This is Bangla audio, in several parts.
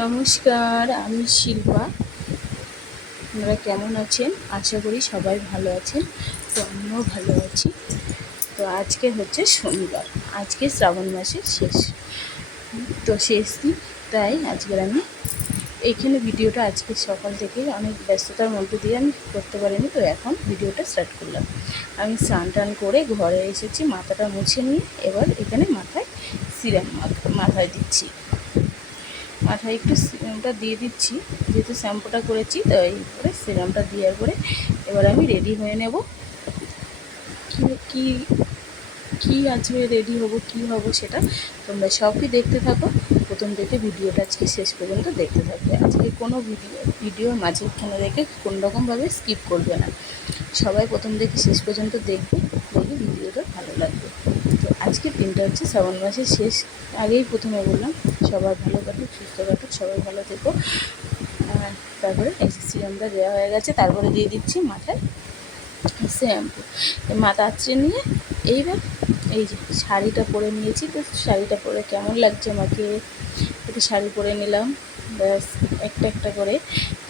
নমস্কার, আমি শিল্পা। আপনারা কেমন আছেন? আশা করি সবাই ভালো আছেন। তো আমিও ভালো আছি। তো আজকে হচ্ছে শনিবার, আজকে শ্রাবণ মাসের শেষ দিন। তাই আজকের আমি এইখানে ভিডিওটা আজকে সকাল থেকে অনেক ব্যস্ততার মধ্যে দিয়ে আমি করতে পারিনি। তো এখন ভিডিওটা স্টার্ট করলাম। আমি স্নান টান করে ঘরে এসেছি, মাথাটা মুছে নিয়ে এবার এখানে মাথায় সিরাম মাথায় দিচ্ছি। মাথায় একটু সিরামটা দিয়ে দিচ্ছি, যেহেতু শ্যাম্পুটা করেছি তো এইপরে সিরামটা দেওয়ার পরে এবার আমি রেডি হয়ে নেব। কি কি আজকে রেডি হব, কি হব সেটা তোমরা সবই দেখতে থাকো। প্রথম থেকে ভিডিওটা আজকে শেষ পর্যন্ত দেখতে থাকবে। আজকে কোনো ভিডিওর মাঝখানে রেখে কোনোরকমভাবে স্কিপ করবে না। সবাই প্রথম থেকে শেষ পর্যন্ত দেখবে ভিডিওটা ভালো লাগবে। তো আজকের দিনটা হচ্ছে শ্রাবণ মাসের শেষ। আগেই প্রথমে বললাম সবাই ভালো কাটুক, সুস্থ কাটুক, সবাই ভালো থেকো। তারপরে সিরামটা দেওয়া হয়ে গেছে, তারপরে দিয়ে দিচ্ছি মাথায় শ্যাম্পু। মাথা আঁচড়ে নিয়ে এইবার এই যে শাড়িটা পরে নিয়েছি। তো শাড়িটা পরে কেমন লাগছে আমাকে, একটু শাড়ি পরে নিলাম ব্যাস একটা একটা করে।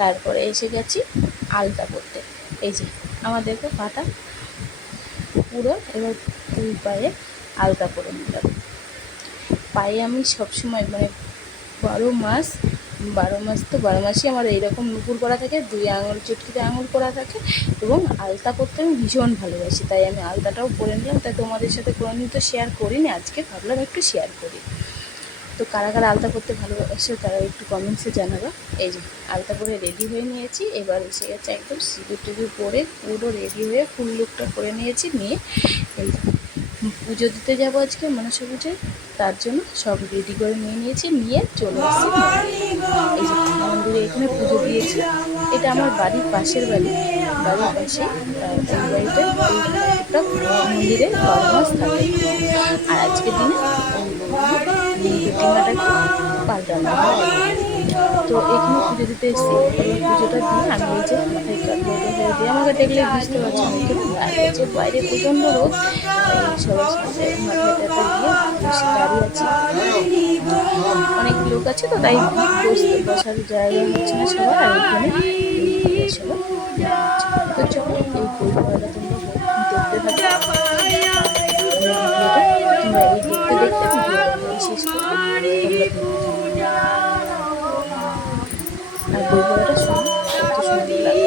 তারপরে এসে গেছি আলতা পরতে। এই যে আমাদেরকে পাটা পুরো এবার দুই পায়ে আলতা পরে নিলাম। পায়ে আমি সবসময় মানে 12 মাসই আমার এইরকম নুপুর করা থাকে, 2 আঙুল চুটকিতে আঙুল করা থাকে এবং আলতা পরতে আমি ভীষণ ভালোবাসি। তাই আমি আলতাটাও পরে নিলাম। তাই তোমাদের সাথে কোনোদিন তো শেয়ার করিনি, আজকে ভাবলাম একটু শেয়ার করি। তো কারা কারা আলতা পরতে ভালোবাসে তারা একটু কমেন্টসে জানাবা। এই যে আলতা পরে রেডি হয়ে নিয়েছি, এবার এসে গেছে একদম সিঁদুর টিঁদুর পরে পুরো রেডি হয়ে ফুল লুকটা করে নিয়েছি। নিয়ে এই পুজো দিতে যাবো আজকে মনসা পুজোয়, তার জন্য সব রেডি করে নিয়েছি। নিয়ে চলে এসেছি এই যে মন্দিরে, এখানে পুজো দিয়েছি। এটা আমার বাড়ির পাশের বাড়ির পাশে। এই বাড়িটা মন্দিরে 12 মাস থাকে। আর আজকের দিনে প্রতিমাটাকে পাল্টানো হয়। তো এখানে পুজো দিতে এসেছি। এবার পুজোটা দিয়ে আমি এই যে মাথায় কাপড়টা হয়ে দিয়ে, আমাকে দেখলেই বুঝতে পারছি আমি এখানে দাঁড়িয়ে আছি। বাইরে প্রচণ্ড রোদ, সবার সাথে মাথায় টাটা দিয়ে বসে দাঁড়িয়ে আছি। অনেক লোক আছে তো তাই বসার জায়গা হচ্ছে না সবার। আর এখানে সবাই তো চলো এই পরিবারটা তোমরা দেখতে থাকো। তোমরা এই দেখতে দেখতে ভিডিওটা শেষ করবে। আর বই পড়াটা শুনো, কত সুন্দর লাগে।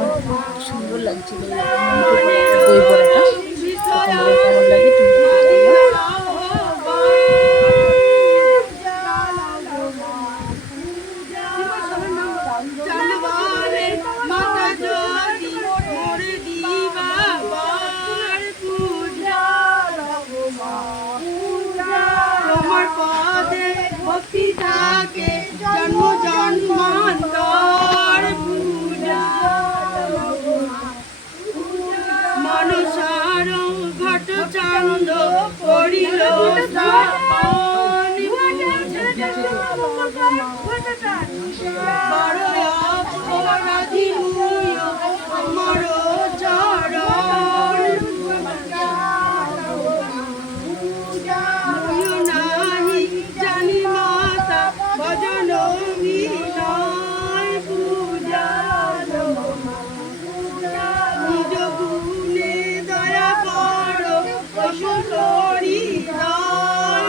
আমার খুব সুন্দর লাগছিল বই পড়াটা। তোমাদের কেমন লাগে তুমি ভক্তি থাকে জন্ম জন্মান্তর পূজা মনসার ঘট চান্দ করিল স্থাপন বড় অপরাধী আমার চরণ নাহি জানি মাতা ভজন বিনয় পূজা নিজ গুণে দয়া করো পশু হৃদয়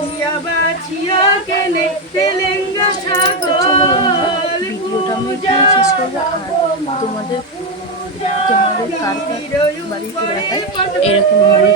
বাছিয়া বাছিয়া কেনে তেলেঙ্গা তো চলো বন্ধুরা, ছাগল ভিডিওটা আমি এখানে শেষ করবো। আর তোমাদের কার কার বাড়ির এলাকায় এরকমভাবে